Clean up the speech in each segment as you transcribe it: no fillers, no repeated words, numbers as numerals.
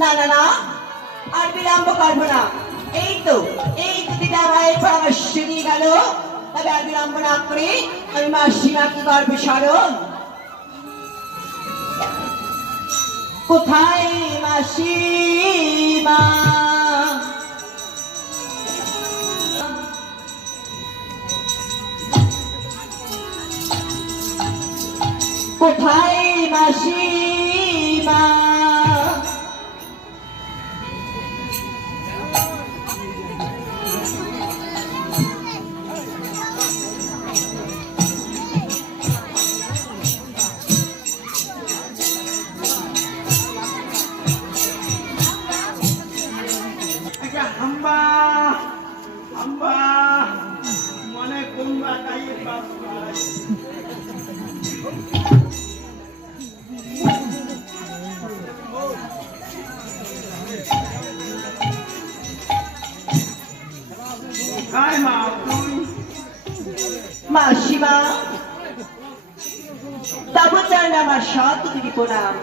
না না না, আর বিলম্ব করবো না। এই তো দিদা ভাইয়ের পরামর্শ দিয়ে গেল, তবে আর বিলম্ব না করে আমি মাসিমাকে গর্বে স্মরণ। কোথায় মাসিমা? কোথায় মাসিমা? হাম্বা হাম্বা মনে কুম্বা কাইয়ে বাস কাই মা তুই মাসিমা, তবু চাই আমার সৎ তুমি প্রণাম।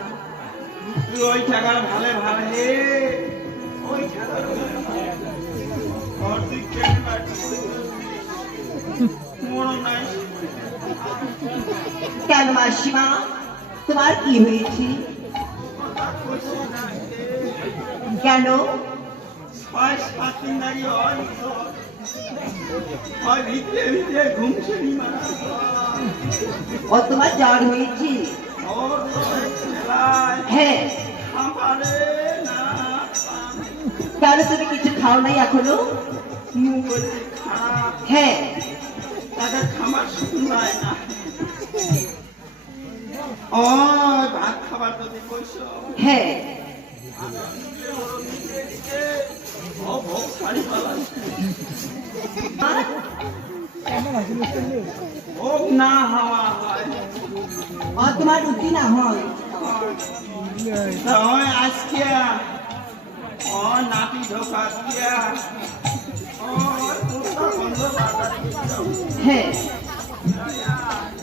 তুই ওই টাকার ভালে ভালে ওই টাকার কেন মাসিমা, তোমার কি হয়েছে? কেন? ও তোমার জ্বর হয়েছে? হ্যাঁ। কেন তুমি কিছু খাও নাই এখনো? হ্যাঁ। খাবার শুনলাই না। ও ভাত খাবার যদি কইস হ্যাঁ না হাওয়া হয় তোমার রুটি না হয় আজকে ও নাতি ঢোকা দিয়া হ্যাঁ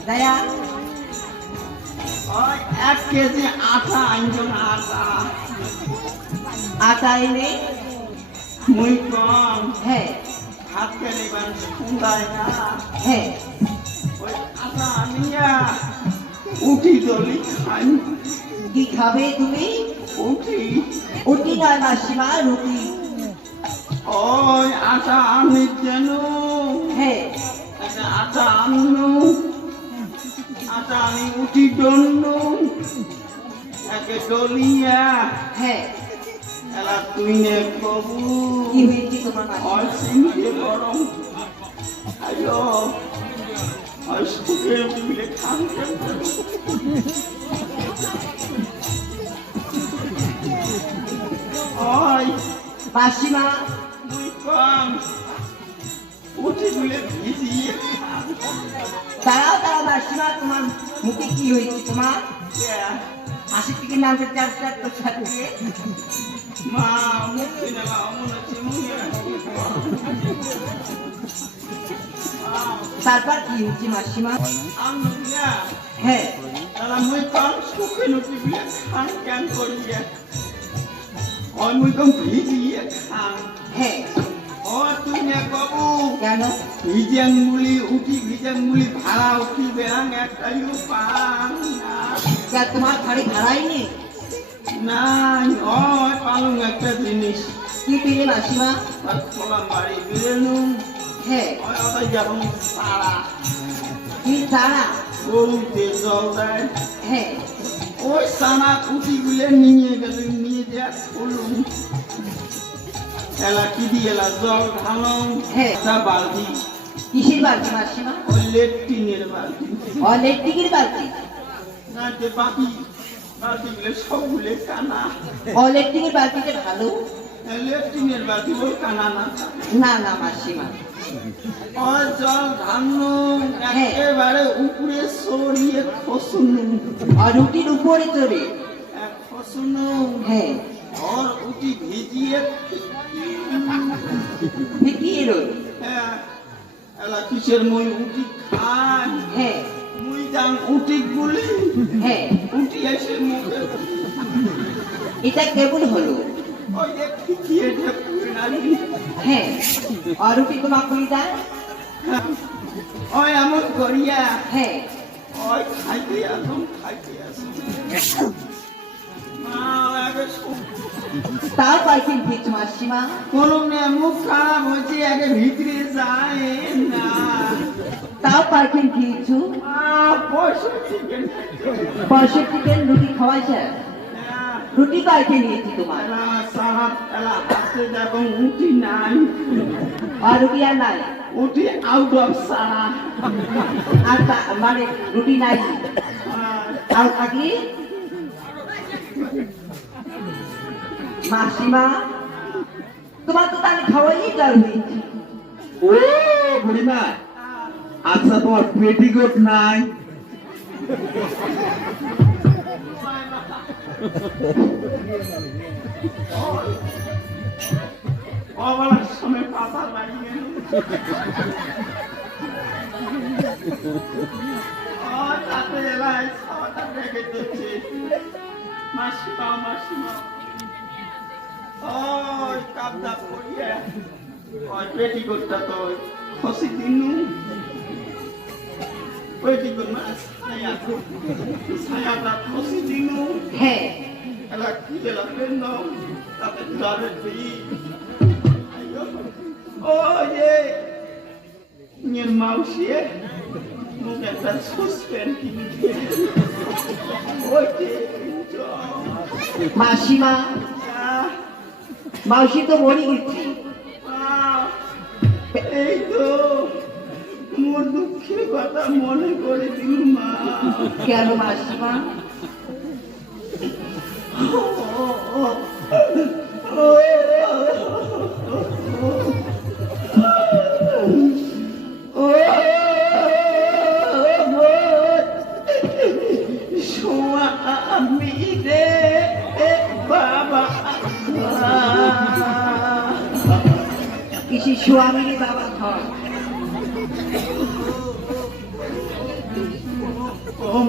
দয়া 1 কেজি আটা আনজন আটা এনে মুই কম হ্যাঁ ভাত খেলে শুনলাই না হ্যাঁ ওই আটা আনিয়া উঠি দলি খাই। কি খাবে তুমি? উঠি নয় মাসিমা, রুটি। ওই আটা আমি কেন? হ্যাঁ আটা আনু আটা আমি উঠি জন্য একে ডলিয়া হ্যাঁ এলা তুই নে কবু কি হয়েছে তোমার অসিংহে গরম আয়ো অসুখে মিলে খান ওই মাসিমা তুই কম উঠি গুলে ভিজিয়ে দাঁড়াও দাঁড়াও মাসিমা, তোমার মুখে কি হয়েছে? তোমার হাসি থেকে নাম চার চার তো ছাড়িয়ে মা মুখে নেওয়া মনে হচ্ছে মুখে তারপর কি হয়েছে মাসিমা? আমরা হ্যাঁ তারা মুই কম সুখে নুটি গুলে খান কেন করিয়া ওই মুই কম ভিজিয়ে খান। হ্যাঁ ও তুই নে বাবু কেন? ভিজাঙ্গুলি উঠি ভিজাঙ্গুলি ভাড়া উঠি বেড়াং একটাইও পান না। তোমার ঘরে ভাড়াইনি? না ওই পালং একটা জিনিস কি পেলে মাসিমা? আর খোলাম বাড়ি বেরোনু হ্যাঁ ওই ওটাই যেমন সারা কি ছাড়া? গরুতে জল দেয় হ্যাঁ ওই সানা উঠি গুলে নিয়ে গেল নিয়ে যা খুলুন এলা কি দিয়ে এলা জল ঢালং হ্যাঁ তা বালতি কিসের বালতি মাসিমা? ওই লেট্রিনের বালতি ইলেকট্রিকের বালতি? না যে বাকি বালতি গুলো সবগুলো কানা ইলেকট্রিকের বালতিটা ভালো। লেট্রিনের বালতি বল কানা না না না মাসিমা, ওই জল ঢালনু একেবারে উপরে সরিয়ে খসুনু আর রুটির উপরে চড়ে খসুনু হ্যাঁ और उठी ভিজিয়ে ভিজিয়ে রই হ্যাঁ এলা কিসের মই উঠি খান হ্যাঁ মুই যান উঠি গুলি হ্যাঁ উঠি এসে মুখে এটা কেমন হলো? ওই দেখি কি এটা পুরানি হ্যাঁ, আর রুটি তোমা করি দেয়? ওই এমন করিয়া হ্যাঁ, ওই খাইতে আসুন তাও পাইছেন কিছু মাসিমা? কোনো মেয়ে মুখ খারাপ হচ্ছে আগে ভিতরে যায় না তাও পাইছেন কিছু? পয়সা চিকেন 65 দিন রুটি খাওয়াইছে? রুটি পাইতে নিয়েছি তোমার। সাহাব এলা হাতে দেখো উঠি নাই আর রুটি আর নাই? উঠি আউট অফ সারা আর মানে রুটি নাই আর থাকলি? মাসিমা তোমার তো তাহলে খাওয়াই জল হয়েছে। ও বুড়িমা, আচ্ছা তোমার পেটিকোট নাই? অবলার সময় পাতা লাগিয়ে তাতে এলাই খাওয়াটা রেখে দিচ্ছে মাসিমা মাসিমা ওই কাবদা পড়িয়ে ওই পেটিকোটটা তো খসি দিনু পেটিকোট মানে ছায়াটা খসি দিনু হ্যাঁ, এলা কি এলা পেন তাতে জলের দিই ও যে নিয়ে মাউসি মুখে একটা সুসপেন কিনে দিয়ে ওই যে মাসিমা মাউসি তো মরে গেছি। এই তো মোর দুঃখের কথা মনে করে দিল মা। কেন মাসিমা? আমি রে বাবা কিসি স্বামী বাবা ঘর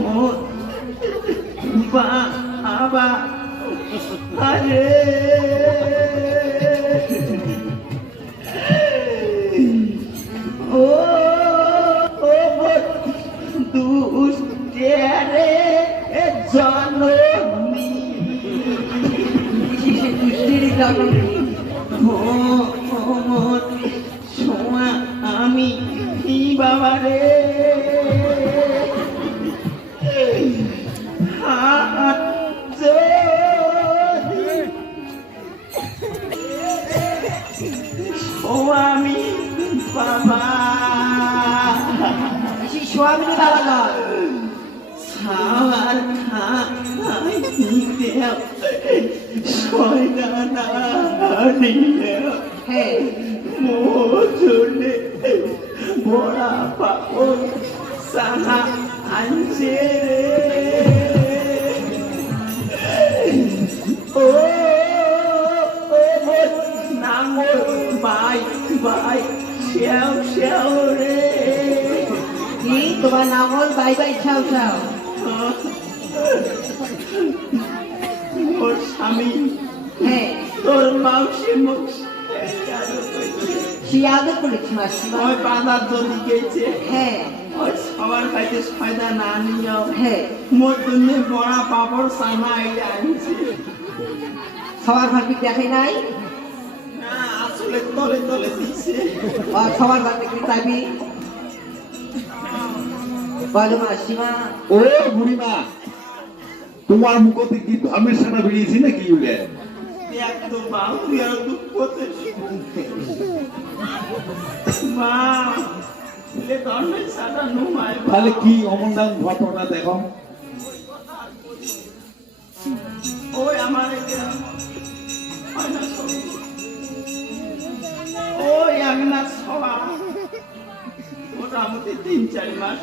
মোর বাবা আরে ও দুষ্টেরে জননী কিসি দুষ্টির জননী সোয়া আমি বাবা রে আমি বাবা কিসি স্বামী বাবা ঘর সাওয়ার খাইতে সয়দানা নিলে হ্যাঁ, মোজনে বড়া পাপন সাহা আনছে ও নাঙ্গল বাই বাই শেও শেও রে কি তোমার নাঙ্গল বাই বাই ছাও ছাও? ওর স্বামী হ্যাঁ, তোর মাউসি মুখ সে আদর করেছি মাসিমা। ওই বাজার যদি গেছে হ্যাঁ ওই সবার কাছে ফায়দা না নিও হ্যাঁ, মোর জন্য বড়া পাপড় সানা এটা আনছে সবার ঘর কি দেখে নাই? না আসলে তলে তলে দিছে আর সবার ঘর দেখবি চাবি? বলো মাসিমা। ও বুড়িমা, তোমার মুখতে কি ধর্মের সাটা বেরিয়েছি নাকি? বলে একদম বাউরি আর দুঃখতে মা এ ধর্মের সাটা নুমায় তাহলে কি অমন দাম ঘটনা দেখো। ওই আমার ওই আমি না সবা মোটামুটি 3-4 মাস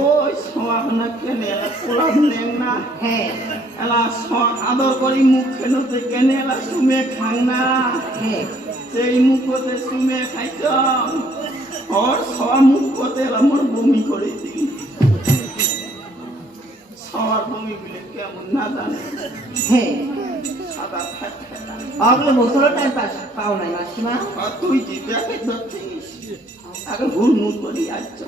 ওই সবানা কেনে এলা কোলাপ নেন না হ্যাঁ এলা আদর করি মুখ খেলতে কেনে এলা সুমে খাং না হ্যাঁ, সেই মুখতে সুমে খাইছ ওর সবা মুখতে এলা মোর বমি করে দিই সবার বমি বিলে কেমন না জানে হ্যাঁ সাদা ফ্যাট ফ্যাটা অগলো মশলা টাইম পাও নাই মাসিমা আর তুই যে ব্যাগে ধরছিস আগে হুড়মুড় করি আসছ